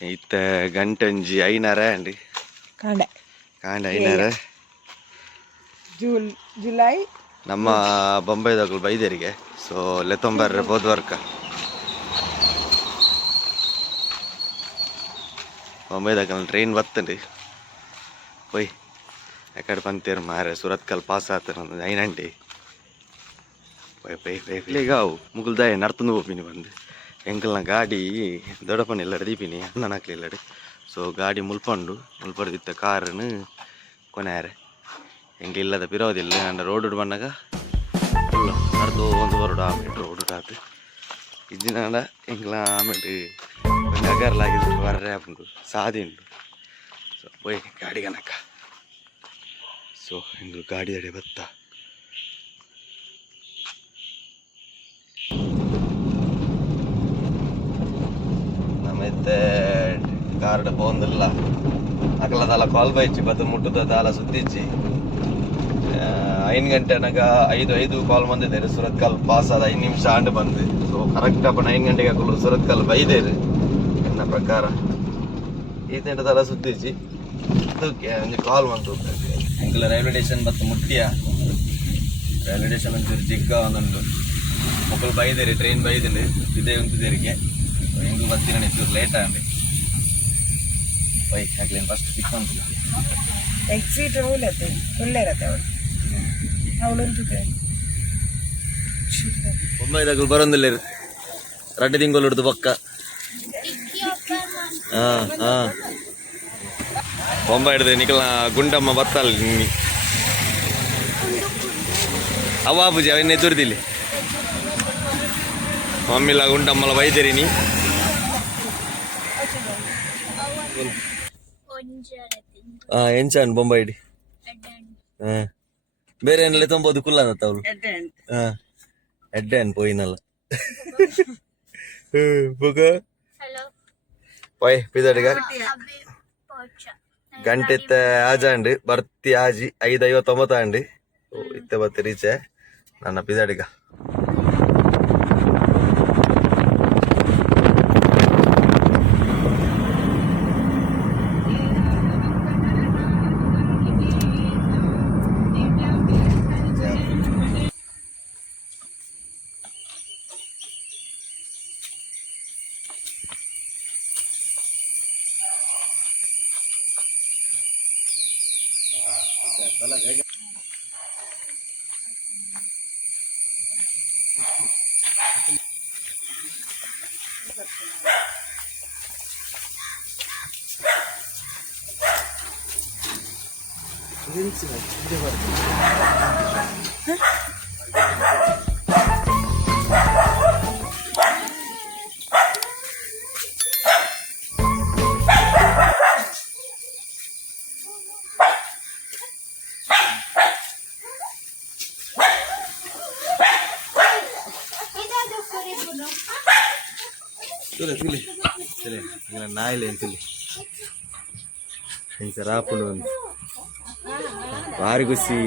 ಇತ್ತ ಗಂಟಂಜಿ ಐನರ ಅಂಡಿ? ಕಾಂಡೆ. ಕಾಂಡ ಐನರ? ಜೂಲ್ ಜುಲೈ. ನಮ್ಮ ಬೊಂಬೈದಾಗಲು ಬೈದೇರಿಗೆ. ಸೊ ಲೆತ್ತೊಂಬರ್ರೆ ಬೋದ್ವರ್ಕ. ಬೊಂಬೈದಾಗ ಟ್ರೈನ್ ಬತ್ತಂಡಿ. ಹೋಯ್ ಯಾಕಡೆ ಬಂತೀರ ಮಾರೆ ಸುರತ್ಕಲ್ ಪಾಸ್ ಆತ ಐನಂಟಿ ಪೈ ಪೈ ಪೈ ಈಗ ಅವು ಮುಗುಲ್ದಾಯ ನಡ್ತಂದು ಹೋಗ್ತೀನಿ ಬಂದು. ಎಂಕಲ್ನ ಗಾಡಿ ದೊಡ್ಡಪ್ಪನ ಎಲ್ಲಡೆ ದೀಪಿನಿ ಎಲ್ಲಡೆ. ಸೊ ಗಾಡಿ ಮುಲ್ಪಂಡು ಮುಲ್ಪಡ್ದಿತ್ತ ಕಾರನ್ನು ಕೊನೆಯಾರೆ. ಹೆಂಗೆ ಇಲ್ಲದ ಪಿರೋದಿಲ್ಲ ನನ್ನ ರೋಡ್ ಬಂದಾಗ ಫುಲ್ ನಡ್ದು ಒಂದು ಬರೋಡು ಆಮೇಲೆ ರೋಡ್ ಆತು. ಇದ್ದಿನ ಎಂಗ್ಲ ಆಮೇಲೆ ನಗರ್ಲಾಗಿದ್ದು ಬರ್ರೆ ಉಂಟು ಸಾದಿ ಉಂಟು ಸೊ ಹೋಯ್ ಗಾಡಿ ಕನಕ ಸೊ ಹೆಂಗೆ ಗಾಡಿ ಅಡೆ ನಮ್ಮತ್ತೆ ಕಾರ್ಡ್ ಪೋಂದಿಲ್ಲ ಅಕಲದಲ್ಲ ಕಾಲ್ ಬೈಚಿ, ಬದು ಮುಟ್ಟುದಾಲ ಸುದ್ದಿಚಿ ಐನ್ ಗಂಟೆ ನನಗ ಐದು ಐದು ಕಾಲ್ ಬಂದಿದ್ದೇನೆ ಸುರತ್ಕಲ್ ಪಾಸ್ ಆದ ಐದು ನಿಮಿಷ ಆಂಡ್ ಬಂದೆ. ಸೊ ಕರೆಕ್ಟ್ ಅಪ್ಪ ಐನ್ ಗಂಟೆಗೆ ಹಾಕಲು ಸುರತ್ಕಲ್ ಬೈದೇರು ನನ್ನ ಪ್ರಕಾರ. ಈತೆಂಟದಲ್ಲ ಸುದ್ದಿಚ್ಚಿ ಅದಕ್ಕೆ ಒಂದು ಕಾಲ್ ಬಂತು. ಎಂಕಲ ರೈಲ್ವೆ ಸ್ಟೇಷನ್ ಬತ್ತು ಮುಟ್ಟಿಯ? ರೈಲ್ವೆ ಸ್ಟೇಷನ್ ಒಂಚೂರು ಚಿಕ್ಕ ಒಂದೊಂದು. ಮಕ್ಕಳು ಬೈದೇರಿ ಟ್ರೈನ್ ಬೈದೇರಿ ಇದೇ ಉಂಟಿದೇರಿಗೆ ಹೆಂಗೂ ಬರ್ತೀನಿ ಚೂರು ಲೇಟ್ ಆಗಲಿ ಬೈಕ್ ಹಾಕ್ಲೇನು ಫಸ್ಟ್ ಪಿಕ್ ಎಕ್ಸಿಟ್ ಒಳ್ಳೆತೆ ಒಳ್ಳೆ ಇರತ್ತೆ ಅವಳು. ಅವಳು ಒಂಬೈದಾಗಲು ಬರೋಂದಿಲ್ಲ ಇರುತ್ತೆ. ರಡ್ಡು ತಿಂಗಳು ಹಿಡ್ದು ಪಕ್ಕ. ಹಾ ಹಾ. ಬೊಂಬ ಹಿಡ್ದು ನಿಖಲ ಗುಂಡಮ್ಮ ಬತ್ತಲ್ಲ ಅವಾಬುಜಿ ಅವನ್ನ ಎದುರ್ದಿಲ್ಲಿ ಮಮ್ಮಿಲ ಗುಂಡಮ್ಮಲ ಬೈದಿರಿ ನೀ. ಎಂಚಾನ್ ಬೊಂಬ ಹಿಡಿ ಹಾ ಬೇರೆ ಏನೆಲ್ಲ ತೊಂಬೋದು ಕುಲ್ಲ ಅವಳು ಹಾ ಎಡ್ಡೆ ಅನ್ ಪೋಯಿನಲ್ಲ ಬುಗ ಪೋಯ್ ಪಿದಡಿಗ ಗಂಟೆ ಇತ್ತ ಆಜಾಂಡ್ ಬರ್ತಿ ಆಜಿ ಐದು ಐವತ್ತೊಂಬತ್ತು ಅಂಡಿ ಇತ್ತೆ ಬತ್ತಿ ರೀಚೆ ನನ್ನ ಪಿದಡಿಗ talaga. Hindi nito sila. Hindi ba? Ha? ತುಲೆ ತುಲೆ ಇಂಗಲ ನಾಯಿಲೆ ತುಲೆ ಇಂಕ ರಾಪುಂಡು ಒಂದು ಬಾರಿ ಖುಷಿ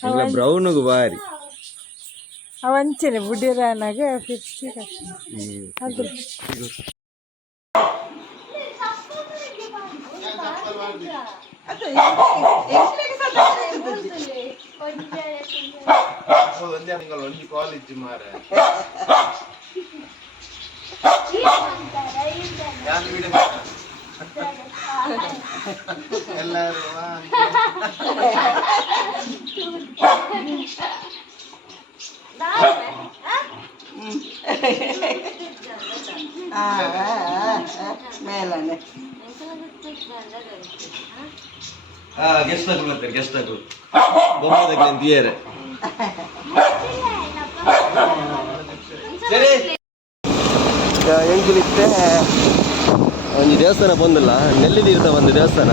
ಇಂಗ್ಲ ಬ್ರೌನ್ಗು ಬಾರಿ ಅವಂಚನೆ ಬುಡಿರನಾಗ ಫಿಫ್ಟಿ ಹ್ಮ್. ಅದು அப்போ வந்து நீங்கள் ஒல்லி காலேஜ் மாற எல்லாரும் மேலே Ah, gesta con la terra, gesta con. Bomba da cantiere. ಎಂಕುಲಿತ್ತೆ ಒಂದು ದೇವಸ್ಥಾನ ಬಂದಿಲ್ಲ. ನೆಲ್ಲಿ ತೀರ್ಥ ಒಂದು ದೇವಸ್ಥಾನ.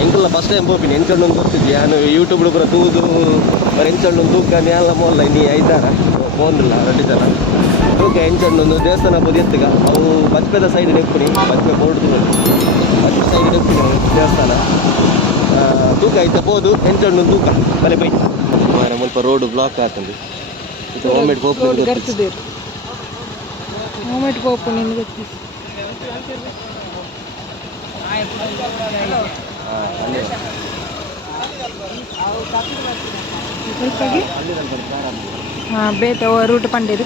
ಎಂಕಲ್ನ ಫಸ್ಟ್ ಟೈಮ್ ಹೋಗಿ ಎಂಕಣ್ಣು ಗೊತ್ತಿದ್ದೆ ನಾನು ಯೂಟ್ಯೂಬ್ ಹುಡುಗರ ತೂದು ಎಂಚಣ್ಣು ತೂಕ ನ್ಯಾಲ ಮೋಲ್ಲ ನೀ ಐದಾರ. ಬಂದಿಲ್ಲ ರಡ್ಡಿತಾರ ತೂಕ ಎಂಚಣ್ಣೊಂದು ದೇವಸ್ಥಾನ ಬೋದು ಎತ್ತಗ ಅವು ಬಜ್ಪೆದ ಸೈಡ್ ನೆಪ್ಪಿನಿ ಬಜ್ಪೆ ಬೋರ್ಡ್ ಬಜ್ಪೆ ಸೈಡ್ ನೆಪ್ಪಿನಿ ದೇವಸ್ಥಾನ. ತೂಕ ಐತೆ ಬೋದು ಎಂಚಣ್ಣು ತೂಕ ಮನೆ ಬೈ ಮಾರ ಮುಲ್ಪ ರೋಡ್ ಬ್ಲಾಕ್ ಆತಂದು ಇದು homemade ಪೋಪು ನಿಮ್ಗೆ ಗೊತ್ತಿದೆ ಹೋಮೆಟ್ ಪೋಪು ನಿಮ್ಗೆ ಗೊತ್ತಿದೆ ಹಾಂ ಬೇತ ರೂಟ್ ಪಂಡೇದು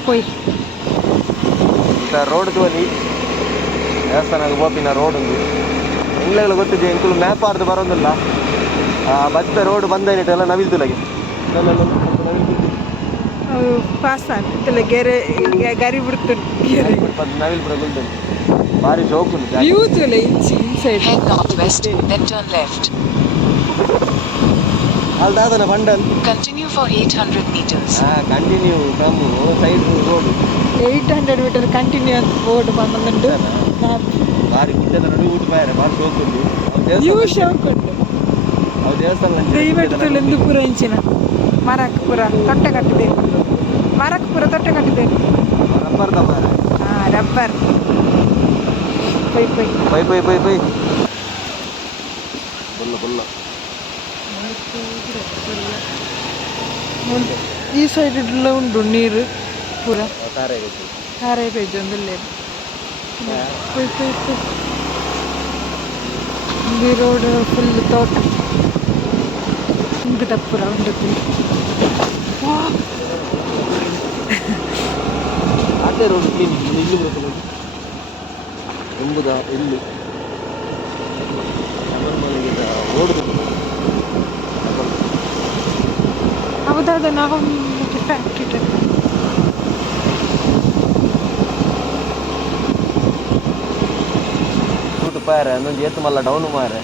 ಇಂಥ ರೋಡ್ ತೋಲಿ ದೇವಸ್ಥಾನದ ಓಪಿನ ರೋಡ್ ಉಂದು ಇಂಗ್ಲೆಲ್ಲ ಗೊತ್ತಿದೆ ಇಂಕುಲು ಮ್ಯಾಪ್ ಆರ್ದು ಬರೋದಿಲ್ಲ. ಬತ್ತ ರೋಡ್ ಬಂದೇನಿಟ್ಟೆಲ್ಲ ನವಿಲ್ದುಲಗೆ ಪಾಸ್ ಆಗ್ತಿಲ್ಲ ಗೆರೆ ಗರಿ ಭಾರಿ ಟರ್ನ್. ಅಲ್ದಾದನ ಬಂಡಲ್ continue for 800 meters. Continue come side road eight hundred meter continue ಅಂತ ಬೋರ್ಡ್ ಭಾರಿ ಗುಡ್ಡದ ನಡು ಊಟ ಬಾಯರೆ ಭಾರಿ ಜೋಕ್ ಉಂಟು ಅವು ಯೂ ದೇವಸ್ಥಾನ ಶಾಕ್ ಉಂಟು ಅವು ದೇವಸ್ಥಾನ ದಯವಿಟ್ಟು ತುಳಿಂದು ಪುರ ಮರಕ್ಪುರ ತೊಟ್ಟೆಕಟ್ಟಿದೆ ಮರಕ್ಪುರ ತೊಟ್ಟೆಕಟ್ಟಿದೆ ಹಾಂ ರಬ್ಬರ್ ಪೈ ಪೈ ಪೈ ಪೈ ಪೈ ಪೈ ಬಲ್ಲ ಬಲ್ಲ ಈ ಸೈಡೆಲ್ಲ ಉಂಟು ನೀರು ಪೂರ ತಾರೆ ಪೇಜ್ ಒಂದಲ್ಲೇ ಪೈ ಪೈ ಪೈ ಈ ರೋಡ್ ಫುಲ್ ತೋಟ Good up around the thing. ஆட்டே ரோடு கிளினிக் இந்த இல்லு கொடுக்கணும் எங்குதா இல்லு ஓடுது அதாவது ಮಲ್ಲ ಡೌನ್ ಮಾರೆ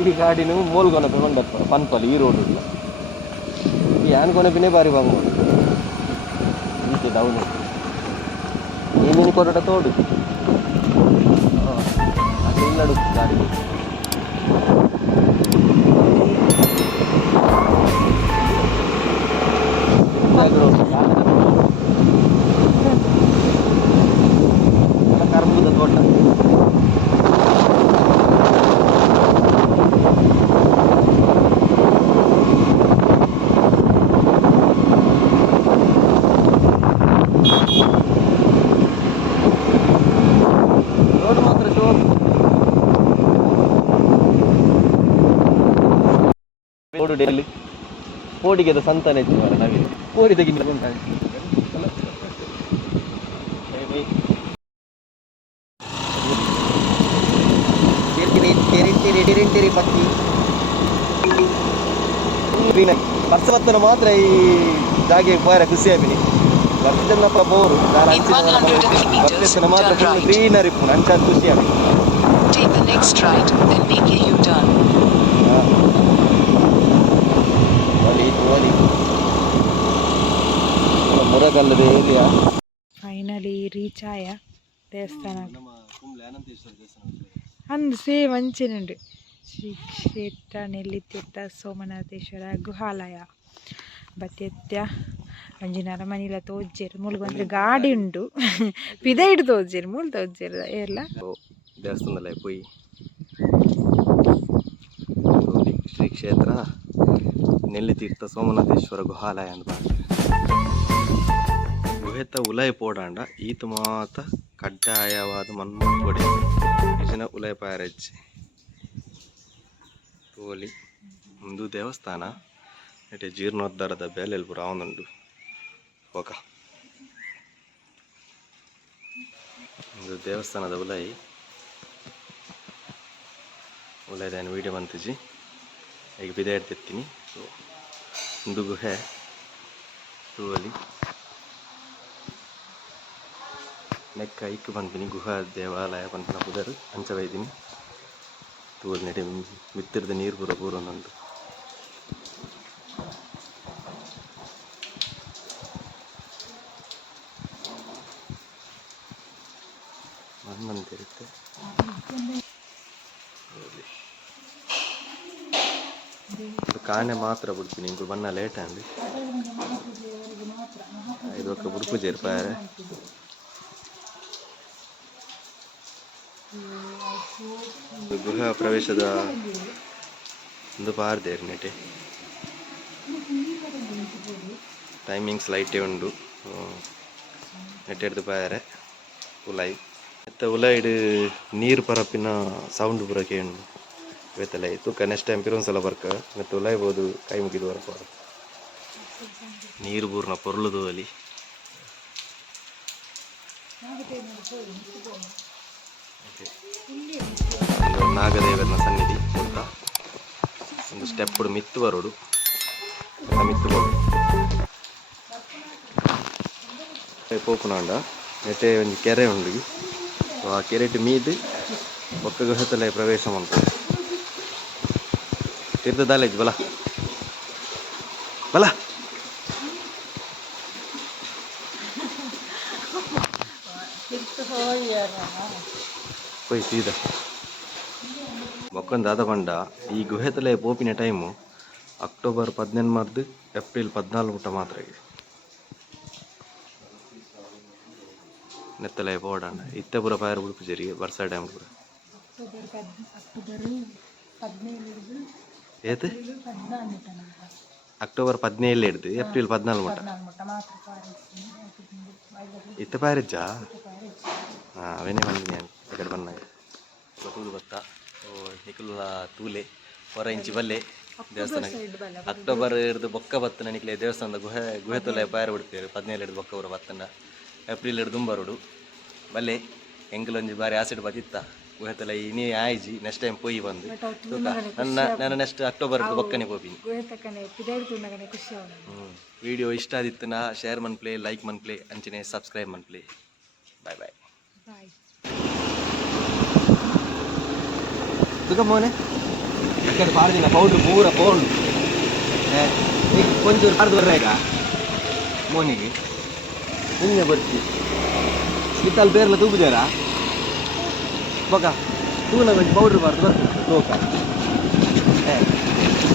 ಈ ಗಾಡಿನು ಮೂಲ್ಗೊನ ಮಂಡಪ್ಪ ಪನ್ಪಲ್ ಈ ರೋಡ್ ಇಲ್ಲ ಈ ಆನ್ ಪಿನೇ ಬಾರಿ ಬಂಗ ಈಚೆ ಡೌನ್ ಈ ಮೀನು ಕೊರಟ ತೋಡು. ಅದು ಗಾಡಿ ಕರ್ಮದ ತೋಟ ರೋಡ್ ಮಾತ್ರ ಶೋಕ್ ರೋಡು ಡೈಲಿ ಕೋಡಿಗೆ ಅದು ಸಂತಾನ ಹೆಚ್ಚು ಮಾರ ನಾವಿಲ್ಲಿ. ಕೋಡಿ ತೆಗಿನ ತಿರಿ ಪತ್ತಿ ವರ್ಷ ಬತ್ತನ ಮಾತ್ರ ಈ ಜಾಗೆ ಬಾರ ಖುಷಿ ಆಪಿನಿ ಬರ್ತಿದ್ದನಪ್ಪ ಬೋರು In 150 meters, ಬರ್ತಿದ್ದನ ಮಾತ್ರ. ಗ್ರೀನರಿ ನಂಚ ಖುಷಿ ಆಪಿ Take the next right, then make a U-turn. ಒಲಿ ಒಲಿ ಮುರಗಲ್ಲದ ಏರಿಯಾ ಫೈನಲಿ ರೀಚ್ ಆಯ ದೇವಸ್ಥಾನ ನಮ್ಮ ಕುಂಬ್ಳೆ ಅನಂತೇಶ್ವರ ದೇವಸ್ಥಾನ ಅಂದು ಸೇಮ್ ಅಂಚಿನುಂಡು ಶ್ರೀ ಕ್ಷೇತ್ರ ನೆಲ್ಲಿತ್ಯತ್ತ ಸೋಮನಾಥೇಶ್ವರ ಗುಹಾಲಯ ಬತ್ಯತ್ಯ ಒಂಜಿನಾರ ಮನಿಲ ತೋಜ್ಜೇರು ಮುಳು ಬಂದ್ರೆ ಗಾಡಿ ಉಂಡು ಪಿದ ಇಡು ತೋಜ್ಜೇರು ಮುಳು ತೋಜ್ಜೇರು ಏರ್ಲ ದೇವಸ್ಥಾನದಲ್ಲೇ ಪೋಯಿ ಶ್ರೀ ಕ್ಷೇತ್ರ ನೆಲ್ಲಿತೀರ್ಥ ಸೋಮನಾಥೇಶ್ವರ ಗುಹಾಲಯ ಅಂತ ಗುಹೆತ ಉಲಯ ಪೋಡಾಂಡ, ಈತ ಮಾತ ಕಡ್ಡಾಯವಾದ ಮಣ್ಣು ಪೊಡಿ ಇಜಿನ ಉಲಯ ಪಾರಜ್ಜಿ ತೋಲಿ ಒಂದು ದೇವಸ್ಥಾನ ಇಟೆ ಜೀರ್ಣೋದ್ಧಾರದ ಬೇಲೆಲ್ ಪುರ ಅವನುಂಡು. ಹೋಗ. ಒಂದು ದೇವಸ್ಥಾನದ ಉಲೈ. ಉಲಯದ ವೀಡಿಯೋ ಬಂತಿಜಿ ಈಗ ಬಿದೆ ಇಡ್ತಿರ್ತೀನಿ. ಸೊ ಒಂದು ಗುಹೆ ಅಲ್ಲಿ ನೆಕ್ಕ ಇಕ್ಕು ಬಂತೀನಿ ಗುಹಾ ದೇವಾಲಯ ಬಂತಿನ ಪುದರು ಅಂಚವೈದಿನಿ ತೂವಲ್ ನೆಡೆ ಮಿತ್ತಿರದ ನೀರು ಬರೋ ಪೂರ ಒಂದೊಂದು ಕಾಣೆ ಮಾತ್ರ ಬಿಡ್ತೀನಿ ಇಂಕ ಬಣ್ಣ ಲೇಟ್ ಅಂದ್ರೆ ಇದು ಒಕ್ಕ ಬುಡ್ ಪೂಜೆ ಗೃಹ ಪ್ರವೇಶದ ಉಂದು ಪಾರ್ದೆ ಇರ್ನೆಟೆ ಟೈಮಿಂಗ್ಸ್ ಲೈಟೇ ಉಂಡು. ನೆಟ್ಟೆ ಹಿಡ್ದು ಉಲೈ. ಉಲಾಯಿ ಮತ್ತು ಉಲಾಯಿಡು ನೀರು ಪರಪಿನ ಸೌಂಡ್ ಬರೋಕೆ ಉಂಡು. ಇವತ್ತಲ್ಲ ತೂಕ ನೆಕ್ಸ್ಟ್ ಟೈಮ್ ಪಿರೊಂದ್ಸಲ ಬರ್ಕ. ಮತ್ತು ಉಲಾಯ್ಬೋದು ಕೈ ಮುಗಿದು ಬರಪ್ಪ ನೀರು ಬೂರ್ನ ಪೊರ್ಲುದು ಅಲ್ಲಿ ನಾಗದೇವನ ಸನ್ನಿಧಿ ಅಂತ ಒಂದು ಸ್ಟೆಪ್ ಮಿತ್ತು ಬರೋಡು ಮಿತ್ತು ಪೋಪುನಾಂಡ, ನೆಟ್ಟೆ ಒಂದು ಕೆರೆ ಉಂಡು ಆ ಕೆರೆಟ್ ಮೀದು ಒಕ್ಕ ಗೃಹದಲ್ಲೇ ಪ್ರವೇಶ ಮಾಡ್ತಾರೆ ಇರ್ತದ ಅಲ್ಲೈತಿ ಬಲ. ಬಲ. ಹೋಯ್ ಸೀದಾ ಒಕ್ಕೊಂದಾದ ಬಂಡ ಈ ಗುಹೆತಲೆ ಪೋಪಿನ ಟೈಮು ಅಕ್ಟೋಬರ್ ಪದಿನೆಂಟು ಮರ್ದು ಏಪ್ರಿಲ್ ಪದ್ನಾಲ್ಕು ಮಾತ್ರ ಇದೆ ನೆತ್ತಲೆ ಅಣ್ಣ ಇತ್ತೆ ಪೂರ ಪಯರ್ ಉಡುಪು ಸೇರಿ ಬರ್ಸಾ ಡ್ಯಾಮ್ ಪೂರ ಅಕ್ಟೋಬರ್ ಅಕ್ಟೋಬರ್ ಪದಿನೇಳು ಹಿಡ್ದು, ಏಪ್ರಿಲ್ ಪದ್ನಾಲ್ಕು ಮುಟ್ಟ ಇತ್ತ ಹಾಂ, ಅವನೇ ಬಂದಿನಿ ನಾನು ಈ ಕಡೆ ಬಂದಾಗ. ತೂದು ಭತ್ತ ನಿಖುಲ ತೂಲೆ ಹೊರ ಇಂಚಿ ಬಲ್ಲೆ, ದೇವಸ್ಥಾನ. ಅಕ್ಟೋಬರ್ ಹಿಡಿದು ಬೊಕ್ಕ ಬತ್ತನ ನಿಕ್ಲೆ ದೇವಸ್ಥಾನದ ಗುಹೆ ಗುಹೆ ತೊಲೆ ಪಾಯರ ಬಿಡ್ತೀರಿ ಹದಿನೇಳು ಹಿಡಿದು ಬೊಕ್ಕ ಬರೋ ಬತ್ತನ ಏಪ್ರಿಲ್ ಹಿಡಿದು ದುಂಬರುಡು ಬಲ್ಲೆ ಎಂಗಲೊಂಜಿ ಬಾರಿ ಆಸಿಡ್ ಬತ್ತಿತ್ತ. ಗುಹೆ ತೊಲೆ ಇನಿ ಆಯ್ಜಿ ನೆಕ್ಸ್ಟ್ ಟೈಮ್ ಪೋಯಿ ಬಂದು ತೂಕ ನನ್ನ ನಾನು ನೆಕ್ಸ್ಟ್ ಅಕ್ಟೋಬರ್ ಹಿಡಿದು ಬೊಕ್ಕನೆ ಪೋಪಿನಿ ಹ್ಞೂ ವಿಡಿಯೋ ಇಷ್ಟ ಆದಿತ್ತು ನಾ ಶೇರ್ ಮನ್ಪ್ಲೆ ಲೈಕ್ ಮನ್ಪ್ಲೆ ಅಂಚನೆ ಸಬ್ಸ್ಕ್ರೈಬ್ ಮನ್ಪ್ಲೆ ಬಾಯ್ ಬಾಯ್ ಬಾಯ್ ತುಕ ಮೋನೆ ఇక్కడ పాడిన పౌడర్ పూర పౌండ్ కొంచెం పాడు ಬರ್ರಾಗ ಮೋನಿಗೆ ನಿನ್ನೆ ಬರ್ತಿ ಸ್ಮಿತಾಲ್ ಪೇರ್ಲ ತೂಗುಜಾರ ಬೊಕ ತೂಲ ಕೊಂಚ ಪೌಡ್ರ್ ಬಾರ್ದು ಬರ್ತದೆ ತೂಕ.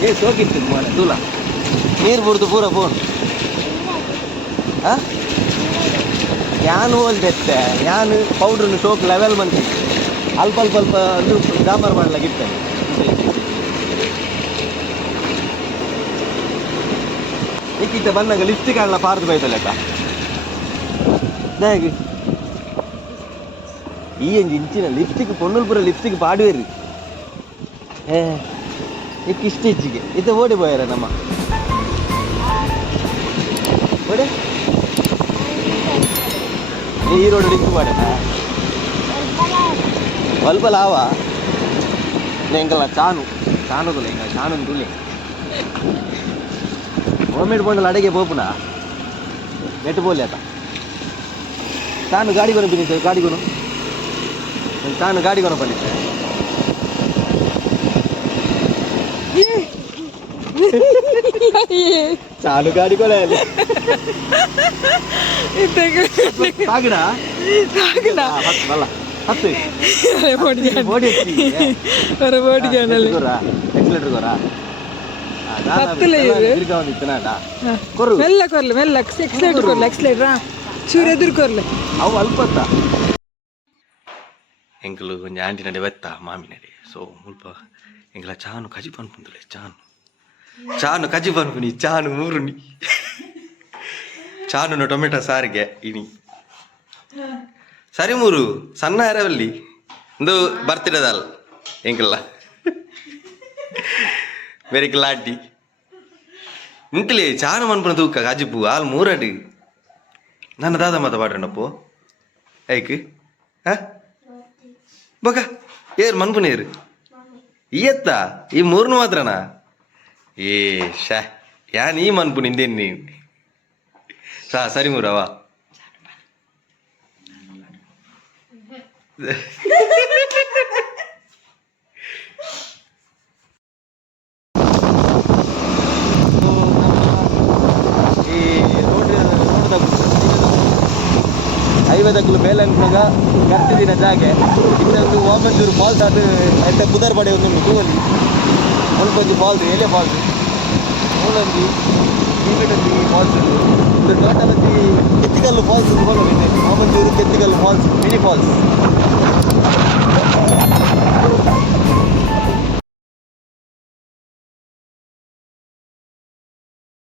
ಏ, ಸೋಕಿತ್ತು ಮನೆ ತೂಲ. ನೀರು ಬುಡ್ದು ಪೂರ ಪೋನ್ ಯಾನು ಯಾನ್ ಯಾನು ಪೌಡ್ರನ್ನು ಸೋಕ್ ಲೆವೆಲ್ ಮಂತಿ ಅಲ್ಪ ಅಲ್ಪ ಅಲ್ಪ ಅದು ಡಾಂಬರ್ ಮಾಡ್ಲಾಗಿರ್ತಾನೆ ಇಕ್ಕಿತ್ತ ಬಂದಾಗ ಲಿಪ್ಸ್ಟಿಕ್ ಕಾಣಲ್ಲ ಪಾರ್ದು ಬೈತಲೆಕ್ಕ ಹೇಗೆ ಈ ಒಂದು ಇಂಚಿನ ಲಿಪ್ಸ್ಟಿಕ್ ಪೊಣ್ಣುಲ್ ಪುರ ಲಿಪ್ಸ್ಟಿಕ್ ಪಾಡುವೇರಿ ಏ ಇಕ್ಕ ಇಷ್ಟ ಹೆಚ್ಚಿಗೆ ಇತ್ತ ಓಡಿ ಹೋಯಾರ ನಮ್ಮ. ಓಡೆ. ನೀ ಈರೋಡು ಲಿಂಕ್ ಮಾಡ. ಸ್ವಲ್ಪ ಲಾವ ಎಂಕಲ್ಲ ಚಾನು. ಚಾನುದಿಲ್ಲ ಎಂಕ ಚಾನು ತುಳಿ ಹೋಮೇಡ್ ಬಂಡಲ್ ಅಡಿಗೆ ಪೋಪುನ? ನೆಟ್ಟು ಬೋಲಿ ಗಾಡಿ ಬರೋ ಬಿನ್ನಿ ಗಾಡಿ ಕೊನು ತಾನು ಗಾಡಿ ಕೊನ ಬಂದಿದ್ದೆ ಚಾನು ಗಾಡಿ ಕೊಲ ತಾಗಿಡ ಹತ್ತು ಬಲ್ಲ ಹತ್ತು ಓಡಿ ಎಕ್ಸಿಲೇಟರ್ ಗೋರಾ ಹತ್ತಲೇ ಇದು. ತಿರ್ಗಾ ಒಂದಿತ್ತು ನಾಡ ಕೊರು ಮೆಲ್ಲ ಕೊರ್ಲೆ ಮೆಲ್ಲ ಎಕ್ಸ್ಲೇಟರ್ ಕೊರ್ಲೆ ಎಕ್ಸ್ಲೇಟರ್ ಚೂರು ಎದುರು ಕೊರ್ಲೆ ಅವು ಅಲ್ಪತ್ತ ಎಂಕಲು ಕೊಂಚ ಆಂಟಿ ನಡೆ ಬೆತ್ತ ಮಾಮಿ ನಡೆ. ಸೊ ಮುಲ್ಪ ಎಂಕಲ ಚಾನು ಕಜಿ ಪನ್ಪುಂದುಲೆ ಚಾನು. ಚಾನು ಕಜಿ ಪನ್ಪುನಿ ಚಾನು ಮೂರುನಿ ಚಾನು ಟೊಮೆಟೊ ಸಾರಿಗೆ ಇನಿ ಸರಿ ಮೂರು, ಸಣ್ಣ ಎರವಲ್ಲಿ ಒಂದು ಬರ್ತಿಡದಲ್ಲ ಎಂಕಲ್ಲ ಬೇರೆ ಲಾಟಿ ಇಂತಲೇ ಚಾನು ಮನ್ಪುನ ತೂಕ ಕಜಿಪು ಆಲ್ ಮೂರಡು. ನನ್ನ ದಾದ ಮಾತ ಪಾಡ್ರಣ್ಣಪ್ಪು. ಐಕ್ ಹ? ಬೊಕ ಏರ್ ಮನ್ಪುನೇರು ಇಯತ್ತ ಈ ಮೂರ್ನು ಮಾತ್ರನಾ? ಏ ಶ ಯಾ ನೀ ಮನ್ಪು ನಿಂದೇನು ನೀ? ಸಾ ಸರಿ ಮೂರವ ಈ ರೋಡ್ ರೋಡ್ ಹೈವೇ ಬೇಲೆ ಅನ್ಕೊಂಡಾಗ ಗರ್ತಿದಿನ ಜಾಗೆ ಇನ್ನೊಂದು ಓಮಂಜೂರು ಫಾಲ್ಸ್ ಅದು ಎಂತ ಕುದರ್ ಬಡೆ ಒಂದು ತೂವಲ್ಲಿ. ಮುಳ್ಕೊಂಜಿ ಫಾಲ್ಸ್ ಎಲೆ ಫಾಲ್ಸ್ ಮೂಲಂಜಿ ಈಗಡಲ್ಲಿ ಫಾಲ್ಸ್ ಉಂಟು. ಇದು ಟೋಟಲ್ ಅಲ್ಲಿ ಕೆತ್ತಿಕಲ್ಲು ಫಾಲ್ಸ್ ಹೋಗೋದಿದೆ ಓಮಂಜೂರು ಕೆತ್ತಿಗಲ್ಲು ಫಾಲ್ಸ್ ಮಿನಿ ಫಾಲ್ಸ್